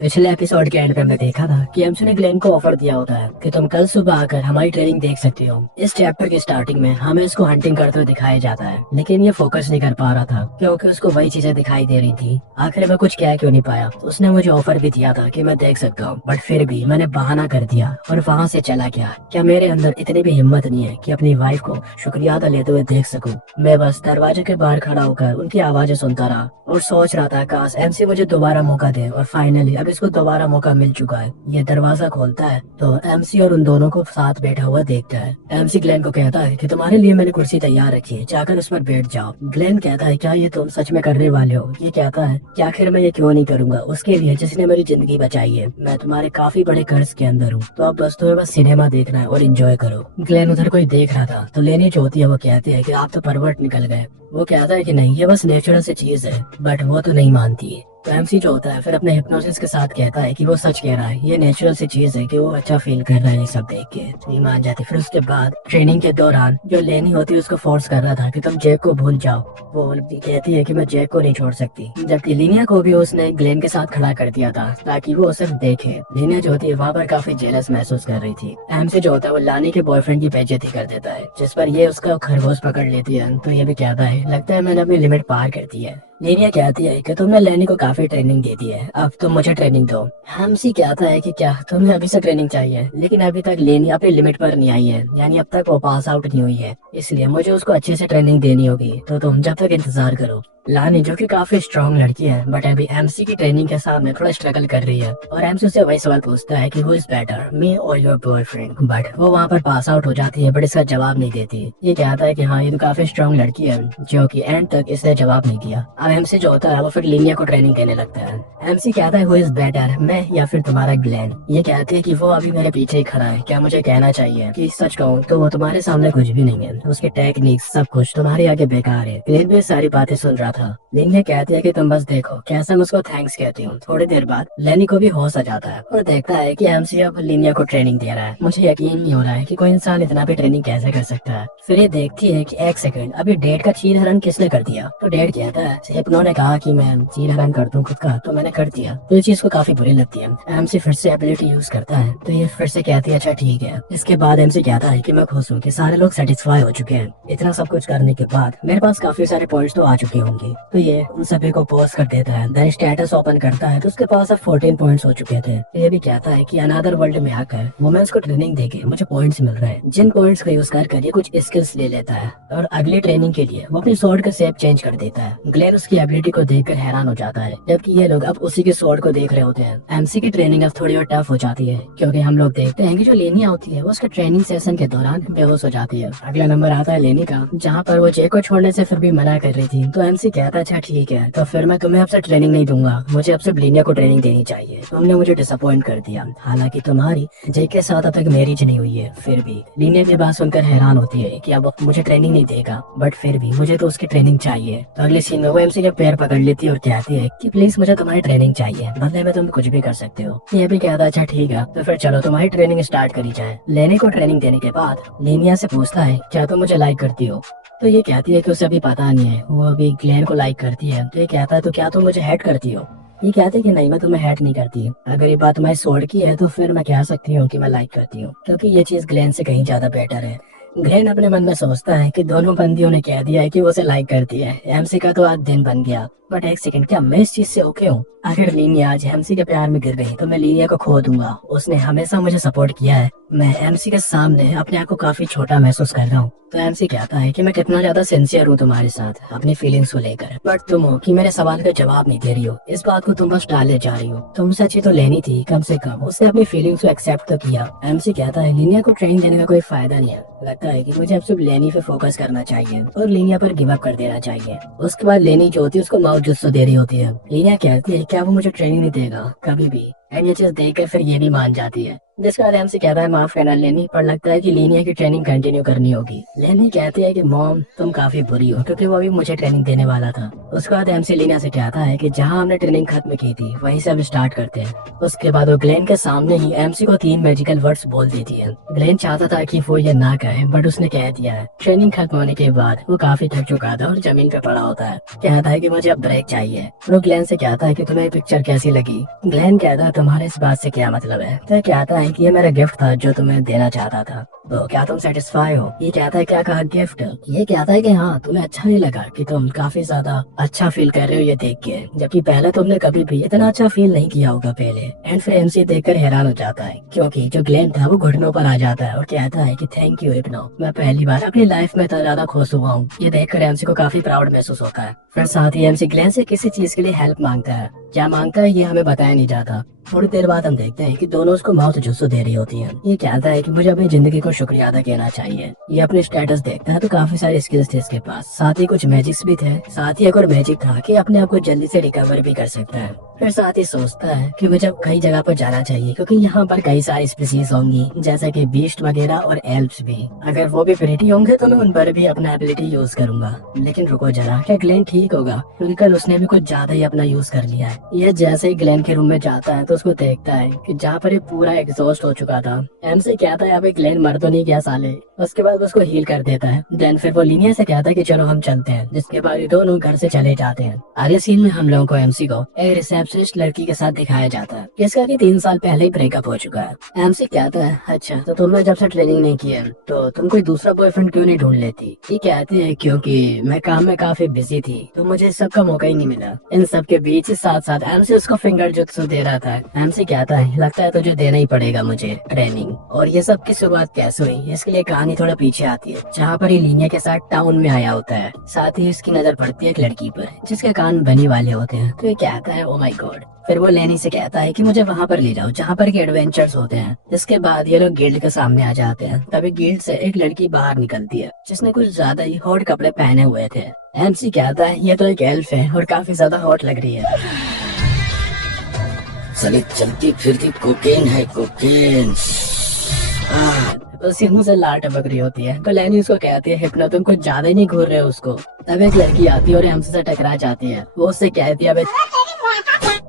पिछले एपिसोड के एंड पे हमने देखा था कि एमसी ने ग्लेन को ऑफर दिया होता है कि तुम कल सुबह आकर हमारी ट्रेनिंग देख सकती हो। इस चैप्टर की स्टार्टिंग में हमें इसको हंटिंग करते हुए दिखाया जाता है, लेकिन ये फोकस नहीं कर पा रहा था क्योंकि उसको वही चीजें दिखाई दे रही थी। आखिर में कुछ कह क्यों नहीं पाया। उसने मुझे ऑफर भी दिया था कि मैं देख सकता हूँ, बट फिर भी मैंने बहाना कर दिया और वहाँ से चला गया। क्या मेरे अंदर इतनी भी हिम्मत नहीं है कि अपनी वाइफ को शुक्रिया अदा लेते हुए देख सकूं। मैं बस दरवाजे के बाहर खड़ा होकर उनकी आवाजें सुनता रहा और सोच रहा था काश एमसी मुझे दोबारा मौका दे। और फाइनली अब इसको दोबारा मौका मिल चुका है। ये दरवाजा खोलता है तो एमसी और उन दोनों को साथ बैठा हुआ देखता है। एमसी ग्लेन को कहता है कि तुम्हारे लिए मैंने कुर्सी तैयार रखी है, जाकर उस पर बैठ जाओ। ग्लेन कहता है क्या ये तुम सच में करने वाले हो। ये कहता है कि आखिर मैं ये क्यों नहीं करूंगा उसके लिए जिसने मेरी जिंदगी बचाई है। मैं तुम्हारे काफी बड़े कर्ज के अंदर हूँ, तो अब बस तुम्हें बस सिनेमा देखना है और एंजॉय करो। ग्लेन उधर कोई देख रहा था तो लेनी जो होती है वो कहती है कि आप तो परवर्ट निकल गए। वो कहता है कि नहीं, ये बस नेचुरल से चीज है, बट वो तो नहीं मानती है। तो एमसी जो होता है फिर अपने हिप्नोसिस के साथ कहता है कि वो सच कह रहा है, ये नेचुरल सी चीज है कि वो अच्छा फील कर रहा है ये सब देख के। तो ये मान जाती। फिर उसके बाद ट्रेनिंग के दौरान जो लेनी होती है उसको फोर्स कर रहा था कि तुम जैक को भूल जाओ। वो कहती है कि मैं जैक को नहीं छोड़ सकती, जबकि लीनिया को भी उसने ग्लेन के साथ खड़ा कर दिया था ताकि वो सिर्फ देखे। लीनिया जो होती है वहाँ पर काफी जेलस महसूस कर रही थी। एमसी जो होता है वो लानी के बॉयफ्रेंड की बेइज्जती कर देता है, जिस पर ये उसका खरगोश पकड़ लेती है। तो ये भी कहता है लगता है मैंने अपनी लिमिट पार कर दी है। लेनिया कहती है कि तुमने लेनी को काफी ट्रेनिंग दे दी है, अब तुम मुझे ट्रेनिंग दो। हमसी कहता है कि क्या तुम्हें अभी से ट्रेनिंग चाहिए, लेकिन अभी तक लेनी अपनी लिमिट पर नहीं आई है, यानी अब तक वो पास आउट नहीं हुई है, इसलिए मुझे उसको अच्छे से ट्रेनिंग देनी होगी। तो तुम जब तक इंतजार करो। लानी जो कि काफी स्ट्रांग लड़की है बट अभी एमसी की ट्रेनिंग के सामने थोड़ा स्ट्रगल कर रही है, और एमसी से वही सवाल पूछता है कि हु इज बेटर मी और योर बॉयफ्रेंड, बट वो वहाँ पर पास आउट हो जाती है बट इसका जवाब नहीं देती। ये कहता है कि हाँ ये तो काफी स्ट्रांग लड़की है, जो कि एंड तक इसने जवाब नहीं दिया। अब एमसी जो होता है वो फिर लीनिया को ट्रेनिंग देने लगता है। एमसी कहता है हु इज बेटर, मैं या फिर तुम्हारा ग्लेन। ये कहती है कि वो अभी मेरे पीछे ही खड़ा है, क्या मुझे कहना चाहिए कि सच कहूँ तो वो तुम्हारे सामने कुछ भी नहीं है, उसके टेक्निक सब कुछ तुम्हारे आगे बेकार है। ग्लेन भी सारी बातें सुन रहा था। लिनिया कहती है कि तुम बस देखो कैसे मैं उसको थैंक्स कहती हूँ। थोड़ी देर बाद लेनी को भी होश आ जाता है और देखता है कि एमसी अब लिनिया को ट्रेनिंग दे रहा है। मुझे यकीन नहीं हो रहा है कि कोई इंसान इतना भी ट्रेनिंग कैसे कर सकता है। फिर ये देखती है कि एक सेकंड, अभी डेट का चीर हरण किसने कर दिया। तो डेट कहता है हिप्नो ने कहा कि मैं चीर हरण कर दूं खुद का, तो मैंने कर दिया। तो ये चीज को काफी बुरी लगती है। एमसी फिर से एबिलिटी यूज करता है तो ये फिर से कहती है अच्छा ठीक है। इसके बाद एमसी कहता है कि मैं खुश हूँ कि सारे लोग सेटिस्फाई हो चुके हैं। इतना सब कुछ करने के बाद मेरे पास काफी सारे पॉइंट्स तो आ चुके होंगे। तो ये उन सभी को पॉज कर देता है। देन स्टेटस ओपन करता है तो उसके पास अब 14 पॉइंट्स हो चुके थे। तो ये भी कहता है कि अनदर वर्ल्ड में आकर वुमेन्स को ट्रेनिंग देके मुझे पॉइंट्स मिल रहे हैं, जिन पॉइंट्स का यूज कर ये कुछ स्किल्स ले लेता है और अगली ट्रेनिंग के लिए वो अपनी स्वॉर्ड का शेप चेंज कर देता है। ग्लेन उसकी एबिलिटी को देखकर हैरान हो जाता है, जबकि ये लोग अब उसी के स्वॉर्ड को देख रहे होते हैं। एमसी की ट्रेनिंग अब थोड़ी और टफ हो जाती है क्योंकि हम लोग देखते हैं कि जो लेनिया होती है वो उसके ट्रेनिंग सेशन के दौरान बेहोश हो जाती है। अगला नंबर आता है लेनी का, जहाँ पर वो जे को छोड़ने से फिर भी मना कर रही थी। तो एमसी कहता है अच्छा ठीक है, तो फिर मैं तुम्हें अब से ट्रेनिंग नहीं दूंगा, मुझे अब से लिनिया को ट्रेनिंग देनी चाहिए। तुमने मुझे डिसअपॉइंट कर दिया, हालांकि तुम्हारी जे के साथ अब तक मैरिज नहीं हुई है। फिर भी लिनिया की बात सुनकर हैरान होती है कि अब मुझे ट्रेनिंग नहीं देगा, बट फिर भी मुझे तो उसकी ट्रेनिंग चाहिए। तो अगले सीन में वो एमसी के पैर पकड़ लेती है और कहती है कि प्लीज मुझे तुम्हारी ट्रेनिंग चाहिए, बदले में तुम कुछ भी कर सकते हो। ये भी कहता है अच्छा ठीक है, तो फिर चलो तुम्हारी ट्रेनिंग स्टार्ट करी जाए। लेनी को ट्रेनिंग देने के बाद लिनिया से पूछता है क्या तुम मुझे लाइक करती हो। तो ये कहती है कि उसे अभी पता नहीं है, वो अभी ग्लेन को लाइक करती है। तो ये कहता है तो क्या तुम मुझे हेट करती हो। ये कहते हैं कि नहीं, मैं तुम्हें हेट नहीं करती। अगर ये बात तुम्हारी सोड की है तो फिर मैं कह सकती हूँ कि मैं लाइक करती हूँ, क्योंकि ये चीज ग्लेन से कहीं ज्यादा बेटर है। ग्लेन अपने मन में सोचता है कि दोनों बंदियों ने कह दिया है कि वो उसे लाइक करती है, एमसी का तो आज दिन बन गया। बट एक सेकंड, क्या मैं इस चीज से ओके हूँ। अगर लीनिया आज एमसी के प्यार में गिर गई तो मैं लीनिया को खो दूंगा। उसने हमेशा मुझे सपोर्ट किया है। मैं एमसी के सामने अपने आप को काफी छोटा महसूस कर रहा हूँ। तो एमसी कहता है कि मैं कितना ज्यादा सिंसियर हूँ तुम्हारे साथ अपनी फीलिंग्स को लेकर, बट तुम हो कि मेरे सवाल का जवाब नहीं दे रही हो। इस बात को तुम बस टाले जा रही हो। तुम सच्ची तो लेनी थी, कम से कम उसने अपनी फीलिंग्स को एक्सेप्ट तो किया। एमसी कहता है लीनिया को ट्रेनिंग देने का कोई फायदा नहीं है, लगता है कि मुझे अब सिर्फ लेनी पे फोकस करना चाहिए और लीनिया पर गिव अप कर देना चाहिए। उसके बाद लेनी जो होती है उसको माउथ जुस्सो दे रही होती है। लीनिया कहती है क्या वो मुझे ट्रेनिंग नहीं देगा कभी भी, एंड ये चीज देखकर फिर ये भी मान जाती है। जिसका बाद एमसी कहता है माफ करना लेनी, पर लगता है कि लीनिया की ट्रेनिंग कंटिन्यू करनी होगी। लेनी कहती है कि मॉम तुम काफी बुरी हो, क्योंकि वो अभी मुझे ट्रेनिंग देने वाला था। उसके बाद एमसी लीनिया से कहता है कि जहां हमने ट्रेनिंग खत्म की थी वहीं से अब स्टार्ट करते हैं। उसके बाद वो ग्लेन के सामने ही एमसी को 3 मैजिकल वर्ड्स बोल देती है। ग्लेन चाहता था कि वो ये ना कहे, बट उसने कह दिया है। ट्रेनिंग खत्म होने के बाद वो काफी थक चुका था और जमीन पे पड़ा होता है। कहता है कि मुझे अब ब्रेक चाहिए। वो ग्लेन से कहता है कि तुम्हें पिक्चर कैसी लगी। ग्लेन कहता है तुम्हारे इस बात से क्या मतलब है। तो कहता है कि ये मेरा गिफ्ट था जो तुम्हें देना चाहता था, तो क्या तुम सेटिस्फाई हो। ये कहता है क्या कहा गिफ्ट। ये कहता है कि हाँ तुम्हें अच्छा नहीं लगा कि तुम काफी ज्यादा अच्छा फील कर रहे हो ये देख के, जबकि पहले तुमने कभी भी इतना अच्छा फील नहीं किया होगा पहले। एंड फिर एमसी देखकर हैरान हो जाता है, क्योंकि जो ग्लेन था वो घुटनों पर आ जाता है और कहता है कि थैंक यू इग्नो, मैं पहली बार अपनी लाइफ में इतना ज्यादा खुश हुआ हूँ। ये देखकर एमसी को काफी प्राउड महसूस होता है। फिर साथ ही एमसी ग्लेन से किसी चीज के लिए हेल्प मांगता है। क्या मांगता है ये हमें बताया नहीं जाता। थोड़ी देर बाद हम देखते हैं कि दोनों उसको माउथ जुस्सू दे रही होती हैं। ये कहता है कि मुझे अपनी जिंदगी को शुक्रिया अदा कहना चाहिए। ये अपने स्टेटस देखता है तो काफी सारे स्किल्स थे इसके पास, साथ ही कुछ मैजिक्स भी थे। साथ ही एक और मैजिक था कि अपने आप को जल्दी से रिकवर भी कर सकता है। फिर साथ ही सोचता है कि मुझे अब कई जगह पर जाना चाहिए, क्योंकि यहाँ पर कई सारी स्पीसीज होंगी जैसे कि बीस्ट वगैरह और एल्प्स भी। अगर वो भी प्रिटी होंगे तो मैं उन पर भी अपना एबिलिटी यूज करूंगा। लेकिन रुको जरा, क्या ग्लेन ठीक होगा, क्योंकि कल उसने भी कुछ ज्यादा ही अपना यूज कर लिया है। ये जैसे ही ग्लेन के रूम में जाता है तो उसको देखता है कि जहाँ पर ये पूरा एग्जॉस्ट हो चुका था। एम से कहता है अबे ग्लेन मर तो नहीं गया साले। उसके बाद उसको हील कर देता है। देन फिर वो लीनिया से कहता है कि चलो हम चलते हैं, जिसके बाद ये दोनों घर से चले जाते हैं। अगले सीन में हम लोगों को एमसी को एक रिसेप्शनिस्ट लड़की के साथ दिखाया जाता है, जिसका कि 3 साल पहले ही ब्रेकअप हो चुका है। एमसी कहता है अच्छा तो तुमने जब से ट्रेनिंग नहीं की है तो तुम कोई दूसरा बॉयफ्रेंड क्यों नहीं ढूंढ लेती। ये कहती है क्योंकि मैं काम में काफी बिजी थी तो मुझे इस सब का मौका ही नहीं मिला। इन सब के बीच साथ साथ एमसी उसको फिंगर जुत्सु दे रहा था। एमसी कहता है लगता है तुझे देना ही पड़ेगा मुझे ट्रेनिंग। और ये सब की शुरुआत कैसे हुई इसके लिए कहानी थोड़ा पीछे आती है, जहाँ पर ये लीनिया के साथ टाउन में आया होता है। साथ ही इसकी नजर पड़ती है एक लड़की पर जिसके कान बनी वाले होते हैं। तो ये कहता है ओ माय गॉड। फिर वो लेनी से कहता है कि मुझे वहाँ पर ले जाओ जहाँ पर के एडवेंचर्स होते हैं। इसके बाद ये लोग गिल्ड के सामने आ जाते हैं। तभी गिल्ड से एक लड़की बाहर निकलती है जिसने कुछ ज्यादा ही हॉट कपड़े पहने हुए थे। एमसी कहता है ये तो एक एल्फ है और काफी ज्यादा हॉट लग रही है। साली चलती फिरती कोकेन है कोकेन। उसके मुंह से लार टपक रही होती है। तो लेनी उसको कहती है हिप्नो तुम कुछ ज्यादा ही नहीं घूर रहे हो उसको। तब एक लड़की आती है और एमसी से टकरा जाती है। वो उससे कहती है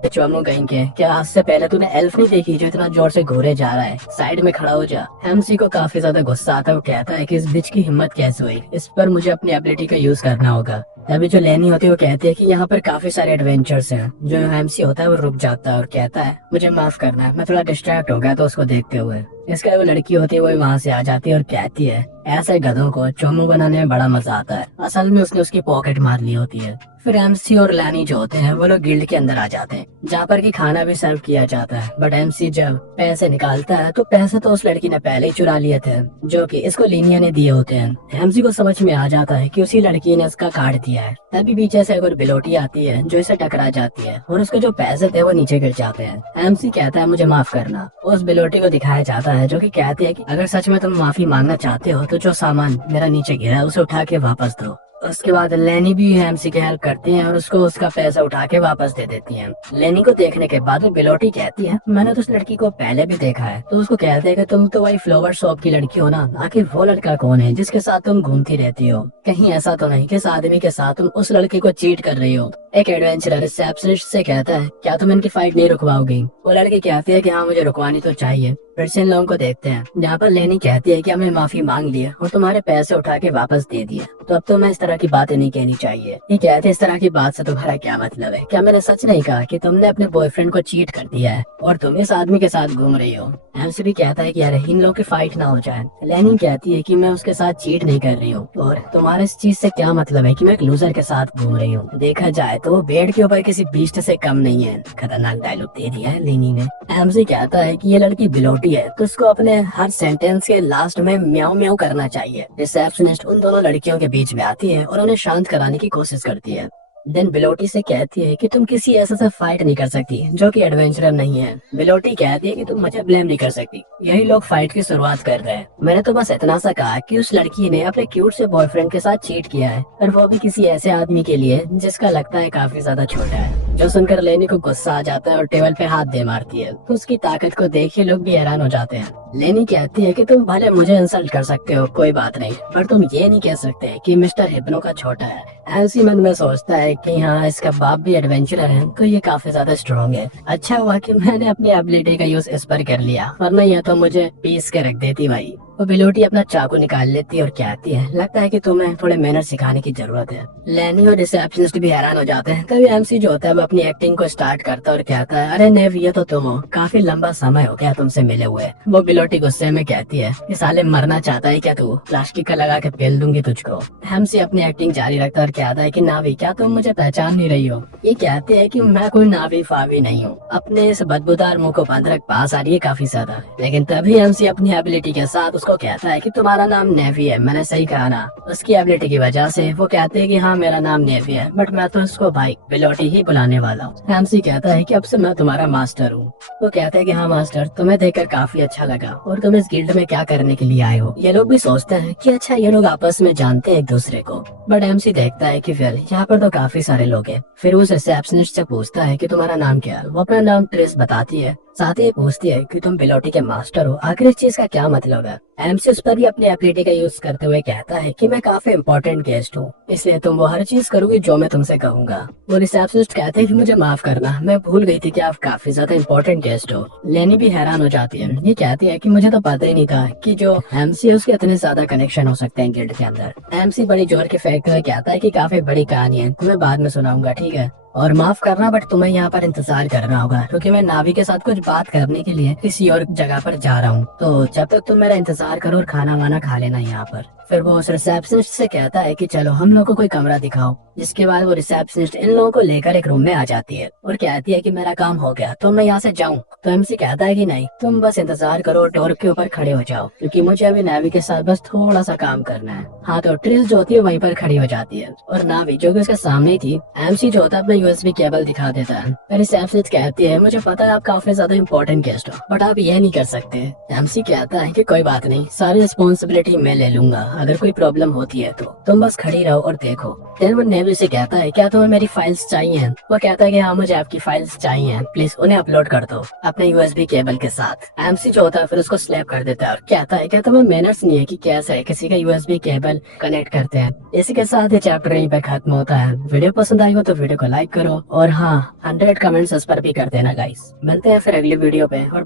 चुआमू कहीं के क्या आज से पहले तूने एल्फ नहीं देखी जो इतना जोर से घूरे जा रहा है, साइड में खड़ा हो जा। एमसी को काफी ज्यादा गुस्सा आता है। वो कहता है कि इस बिच की हिम्मत कैसे हुई, इस पर मुझे अपनी एबिलिटी का यूज करना होगा। तभी जो लेनी होती है वो कहती है कि यहाँ पर काफी सारे एडवेंचर्स हैं। जो एमसी होता है वो रुक जाता है और कहता है मुझे माफ करना मैं थोड़ा डिस्ट्रैक्ट हो गया तो उसको देखते हुए। इसका वो लड़की होती है वो वहाँ से आ जाती है और कहती है ऐसे गधों को चोमू बनाने में बड़ा मजा आता है। असल में उसने उसकी पॉकेट मार ली होती है। फिर एमसी और लैनी जो होते हैं वो लोग गिल्ड के अंदर आ जाते हैं, जहाँ पर की खाना भी सर्व किया जाता है। बट एमसी जब पैसे निकालता है तो पैसे तो उस लड़की ने पहले ही चुरा लिए थे, जो कि इसको लीनिया ने दिए होते हैं। एमसी को समझ में आ जाता है कि उसी लड़की ने इसका काट दिया है। तभी पीछे से एक बिलोटी आती है जो इसे टकरा जाती है और उसके जो पैसे थे वो नीचे गिर जाते हैं। एमसी कहता है मुझे माफ करना। उस बिलोटी को दिखाया जाता है जो कि कहती है कि अगर सच में तुम माफी मांगना चाहते हो तो जो सामान मेरा नीचे गिरा उसे उठा के वापस दो। उसके बाद लेनी भी एमसी की हेल्प करती है और उसको उसका पैसा उठा के वापस दे देती है। लेनी को देखने के बाद वो बिलोटी कहती है मैंने तो उस लड़की को पहले भी देखा है। तो उसको कहते हैं कि तुम तो वही फ्लावर शॉप की लड़की हो ना, आखिर वो लड़का कौन है जिसके साथ तुम घूमती रहती हो। कहीं ऐसा तो नहीं कि इस आदमी के साथ तुम उस लड़की को चीट कर रही हो। एक एडवेंचरर रिसेप्शनिस्ट से कहता है क्या तुम इनकी फाइट नहीं रुकवाओगी। वो लड़की कहती है कि हाँ मुझे रुकवानी तो चाहिए। फिर से इन लोगों को देखते हैं जहाँ पर लेनी कहती है कि हमने माफी मांग ली और तुम्हारे पैसे उठा के वापस दे दिए, तो अब तुम्हें इस तरह की बातें नहीं कहनी चाहिए। ये कहते इस तरह की बात से तुम्हारा क्या मतलब है, क्या मैंने सच नहीं कहा कि तुमने अपने बॉयफ्रेंड को चीट कर दिया है और तुम इस आदमी के साथ घूम रही हो। एमसी भी कहता है कि यार इन लोगों की फाइट ना हो जाए। लेनी कहती है कि मैं उसके साथ चीट नहीं कर रही हूँ और तुम्हारे इस चीज से क्या मतलब है कि मैं एक लूजर के साथ घूम रही हूँ। देखा जाए तो वो बेड के ऊपर किसी बीस्ट से कम नहीं है। खतरनाक डायलॉग दे दिया है लेनी ने। एमसी कहता है कि ये लड़की बिलोटी है तो उसको अपने हर सेंटेंस के लास्ट में म्याऊ म्याऊ करना चाहिए। रिसेप्शनिस्ट उन दोनों लड़कियों के बीच में आती है और उन्हें शांत कराने की कोशिश करती है। देन बिलोटी से कहती है कि तुम किसी ऐसे से फाइट नहीं कर सकती जो कि एडवेंचरर नहीं है। बिलोटी कहती है कि तुम मुझे ब्लेम नहीं कर सकती, यही लोग फाइट की शुरुआत कर रहे हैं। मैंने तो बस इतना सा कहा कि उस लड़की ने अपने क्यूट से बॉयफ्रेंड के साथ चीट किया है, और वो भी किसी ऐसे आदमी के लिए जिसका लगता है काफी ज्यादा छोटा है। जो सुनकर लेनी को गुस्सा आ जाता है और टेबल पे हाथ दे मारती है। तो उसकी ताकत को देख के लोग भी हैरान हो जाते हैं। लेनी कहती है कि तुम भले मुझे इंसल्ट कर सकते हो, कोई बात नहीं, पर तुम ये नहीं कह सकते कि मिस्टर हिप्नो का छोटा है। ऐसी मन में सोचता है कि हाँ, इसका बाप भी एडवेंचरर है तो ये काफी ज्यादा स्ट्रॉन्ग है। अच्छा हुआ कि मैंने अपनी एबिलिटी का यूज इस पर कर लिया, वरना यह तो मुझे पीस के रख देती भाई। वो बिलोटी अपना चाकू निकाल लेती है और कहती है, लगता है कि तुम्हें थोड़े मैनर सिखाने की जरूरत है। लेनी और रिसेप्शनिस्ट भी हैरान हो जाते हैं। तभी एमसी जो होता है वो अपनी एक्टिंग को स्टार्ट करता है और कहता है, अरे नेव, ये तो तुम हो, काफी लंबा समय हो गया तुमसे मिले हुए। वो बिलोटी गुस्से में कहती है, ये साले मरना चाहता है क्या तू? प्लास्टिक का लगा के पेल दूंगी तुझको। एमसी अपनी एक्टिंग जारी रखता है और कहता है कि नावी, क्या तुम मुझे पहचान नहीं रही हो? ये कहते हैं कि मैं कोई नावी फावी नहीं हूँ, अपने इस बदबूदार मुंह को बंद रख, पास आ रही है काफी ज्यादा। लेकिन तभी एमसी अपनी एबिलिटी के साथ उसको कहता है कि तुम्हारा नाम नेवी है। मैंने सही कहा ना? उसकी एबिलिटी की वजह से वो कहते हैं कि हाँ, मेरा नाम नेवी है, बट मैं तो उसको भाई बिलोटी ही बुलाने वाला हूँ। एमसी कहता है कि अब से मैं तुम्हारा मास्टर हूँ। वो कहते हैं कि हाँ मास्टर, तुम्हें देखकर काफी अच्छा लगा, और तुम इस गिल्ड में क्या करने के लिए आए हो? ये लोग भी सोचते हैं कि अच्छा, ये लोग आपस में जानते हैं एक दूसरे को। बट एमसी देखता है कि फिर यहाँ पर तो काफी सारे लोग हैं। फिर उस रिसेप्शनिस्ट से पूछता है कि तुम्हारा नाम क्या है? वो अपना नाम ट्रेस बताती है, साथ ही पूछती है कि तुम बिलोटी के मास्टर हो, आखिर इस चीज का क्या मतलब है? एमसी उस पर भी अपनी एबिलिटी का यूज करते हुए कहता है कि मैं काफी इंपॉर्टेंट गेस्ट हूँ, इसलिए तुम वो हर चीज करोगी जो मैं तुमसे कहूंगा। वो रिसेप्शनिस्ट कहते हैं कि मुझे माफ करना, मैं भूल गई थी कि आप काफी ज्यादा इंपॉर्टेंट गेस्ट हो। लेनी भी हैरान हो जाती है। ये कहती है कि मुझे तो पता ही नहीं था कि जो एमसी है उसके इतने ज्यादा कनेक्शन हो सकते हैं गिल्ड के अंदर। एमसी बड़ी जोर के फेंकते हुए कहता है कि काफी बड़ी कहानी है, तुम्हें बाद में सुनाऊंगा, ठीक है? और माफ करना, बट तुम्हें यहाँ पर इंतजार करना होगा, क्योंकि मैं नावी के साथ कुछ बात करने के लिए किसी और जगह पर जा रहा हूँ। तो जब तक तुम मेरा इंतजार करो और खाना वाना खा लेना यहाँ पर। फिर वो उस रिसेप्शनिस्ट से कहता है कि चलो हम लोग को कोई कमरा दिखाओ। जिसके बाद वो रिसेप्शनिस्ट इन लोगों को लेकर एक रूम में आ जाती है और कहती है कि मेरा काम हो गया, तो मैं यहाँ से जाऊँ? तो एमसी कहता है कि नहीं, तुम बस इंतजार करो, डोर के ऊपर खड़े हो जाओ, क्योंकि मुझे अभी नावी के साथ बस थोड़ा सा काम करना है। हाँ, तो ट्रिस जो होती है वहीं पर खड़ी हो जाती है, और नावी जो कि उसके सामने ही थी, एमसी जो होता है अपना यूएसबी केबल दिखा देता है। रिसेप्शनिस्ट कहती है, मुझे पता है आप काफी ज्यादा इंपॉर्टेंट गेस्ट हो, बट आप ये नहीं कर सकते। एमसी कहता है कि कोई बात नहीं, सारी रिस्पॉन्सिबिलिटी मैं ले लूंगा, अगर कोई प्रॉब्लम होती है तो तुम बस खड़ी रहो और देखो। फिर वो नेवी से कहता है, क्या तुम्हें मेरी फाइल्स चाहिए? वो कहता है कि हाँ, मुझे आपकी फाइल्स चाहिए, प्लीज उन्हें अपलोड कर दो अपने यूएसबी केबल के साथ। एमसी जो होता है फिर उसको स्लैप कर देता है और कहता है, क्या तुम्हें मैनर्स नहीं है कि कैसे किसी का यूएसबी केबल कनेक्ट करते हैं? इसी के साथ ये चैप्टर यहीं पे खत्म होता है। वीडियो पसंद आई हो तो वीडियो को लाइक करो, और हाँ, 100 कमेंट्स उस पर भी कर देना गाइस। मिलते हैं फिर अगली वीडियो पे। और